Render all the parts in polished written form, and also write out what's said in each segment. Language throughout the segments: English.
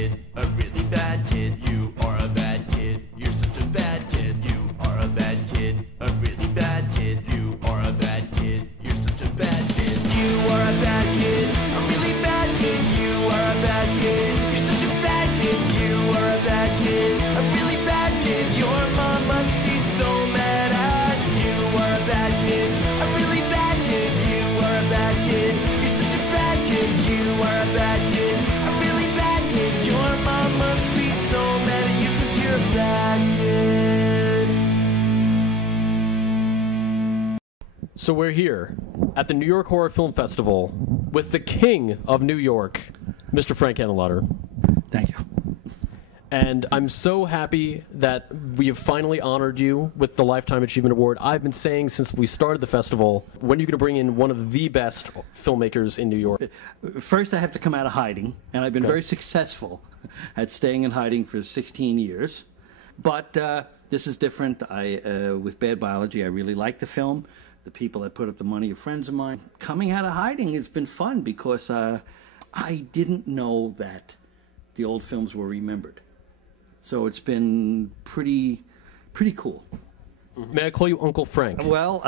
kid, a really bad kid. You are a bad kid. You're such a bad kid. You are a bad kid, a really bad kid. You are a bad kid. You're such a bad kid. You are a bad kid, a really bad kid. You are a bad kid. You're such a bad kid. You are a bad kid, a really bad kid. Your mom must be so mad at you. Are a bad kid, a really bad kid. You are a bad kid. You're such a bad kid. You are a bad kid, a really bad kid. Your mom must be so mad at you 'cause you're a bad kid. So we're here at the New York Horror Film Festival with the king of New York, Mr. Frank Henenlotter. Thank you. And I'm so happy that we have finally honored you with the Lifetime Achievement Award. I've been saying since we started the festival, when are you going to bring in one of the best filmmakers in New York? First, I have to come out of hiding, and I've been very successful at staying in hiding for 16 years. But this is different. With Bad Biology, I really like the film. The people that put up the money are friends of mine. Coming out of hiding has been fun because I didn't know that the old films were remembered. So it's been pretty cool. May I call you Uncle Frank? Well,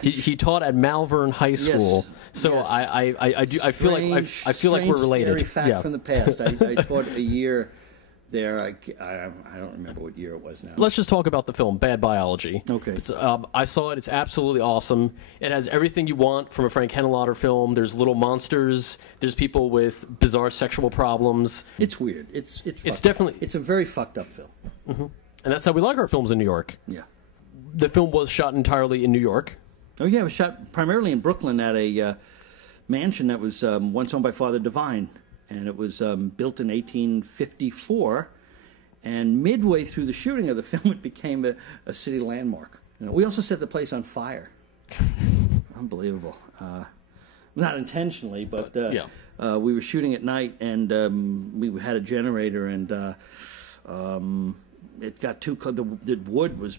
he taught at Malvern High School, yes, so yes. I feel like we're related. Scary fact from the past. I taught a year there. I don't remember what year it was now. Let's just talk about the film, Bad Biology. Okay. It's, I saw it. It's absolutely awesome. It has everything you want from a Frank Henenlotter film. There's little monsters. There's people with bizarre sexual problems. It's weird. It's definitely... It's a very fucked up film. Mm-hmm. And that's how we like our films in New York. Yeah. The film was shot entirely in New York. Oh, yeah. It was shot primarily in Brooklyn at a mansion that was once owned by Father Divine. And it was built in 1854. And midway through the shooting of the film, it became a city landmark. You know, we also set the place on fire. Unbelievable. Not intentionally, but we were shooting at night, and we had a generator, and it got too close. The wood was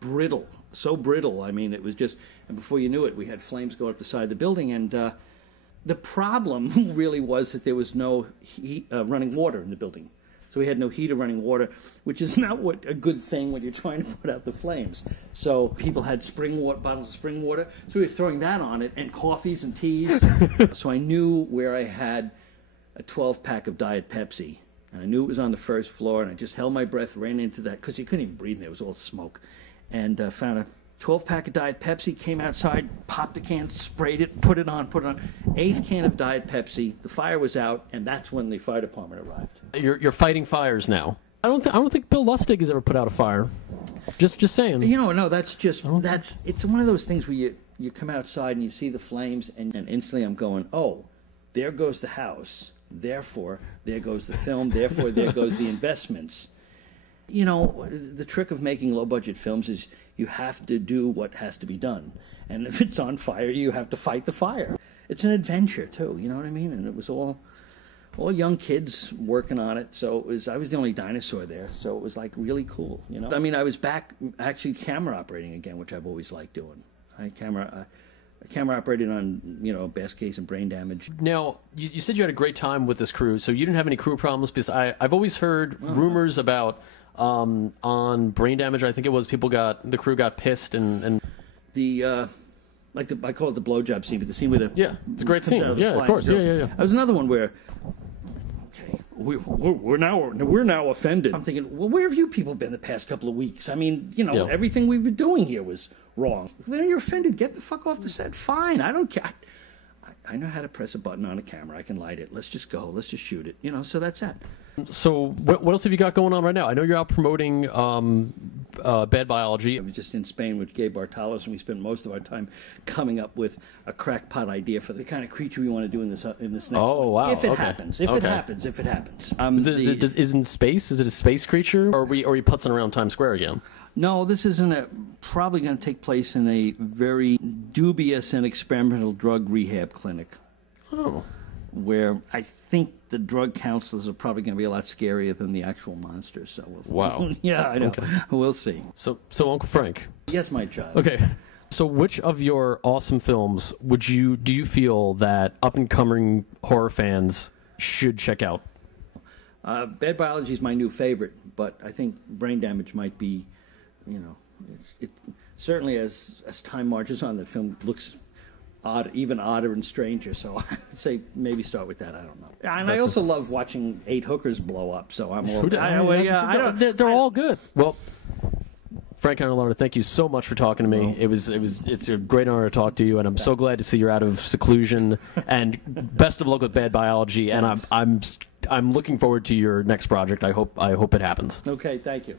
brittle, so brittle. I mean, it was just, and before you knew it, we had flames going up the side of the building, and the problem really was that there was no running water in the building. So we had no heat or running water, which is not a good thing when you're trying to put out the flames. So people had bottles of spring water, so we were throwing that on it, and coffees and teas. So I knew where I had a 12-pack of Diet Pepsi, and I knew it was on the first floor, and I just held my breath, ran into that, because you couldn't even breathe in there. It was all smoke. And found a 12-pack of Diet Pepsi, came outside, popped the can, sprayed it, put it on. 8th can of Diet Pepsi. The fire was out, and that's when the fire department arrived. You're fighting fires now. I don't think Bill Lustig has ever put out a fire. Just saying. You know, no, it's one of those things where you come outside and you see the flames, and instantly I'm going, oh, there goes the house. Therefore, there goes the film. Therefore, there goes the investments. You know, the trick of making low-budget films is you have to do what has to be done. And if it's on fire, you have to fight the fire. It's an adventure, too, you know what I mean? And it was all young kids working on it, so I was the only dinosaur there, so it was, like, really cool, you know? I mean, I was back actually camera operating again, which I've always liked doing. I camera operated on, you know, Best Case and Brain Damage. Now, you said you had a great time with this crew, so you didn't have any crew problems, because I've always heard rumors about... on Brain Damage, I think it was, the crew got pissed and the I call it the blowjob scene, but the scene with the it's a great scene. Yeah, of course. Yeah. There was another one where we're now offended. I'm thinking, well, where have you people been the past couple of weeks? I mean, you know, everything we've been doing here was wrong. Then you're offended. Get the fuck off the set. Fine, I don't care. I know how to press a button on a camera. I can light it. Let's just go. Let's just shoot it. You know, so that's that. So what else have you got going on right now? I know you're out promoting Bad Biology. I was just in Spain with Gabe Bartalos, and we spent most of our time coming up with a crackpot idea for the kind of creature we want to do in this next one. Oh, wow. If it happens. If it happens. Is it in space? Is it a space creature? Or are you putzing around Times Square again? No, this is probably going to take place in a very dubious and experimental drug rehab clinic. Oh. Where I think the drug counselors are probably going to be a lot scarier than the actual monsters. So we'll see. Wow. Yeah, I know. Okay. We'll see. So Uncle Frank. Yes, my child. Okay. So which of your awesome films do you feel that up-and-coming horror fans should check out? Bad Biology is my new favorite, but I think Brain Damage might be, you know, it certainly as time marches on, the film looks odd, even odder and stranger. So I'd say maybe start with that. I don't know. And I also love watching 8 hookers blow up. So I'm all. They're all good. Well, Frank Henenlotter, thank you so much for talking to me. It's a great honor to talk to you, and I'm so glad to see you're out of seclusion. And best of luck with Bad Biology. And I'm looking forward to your next project. I hope it happens. Okay, thank you.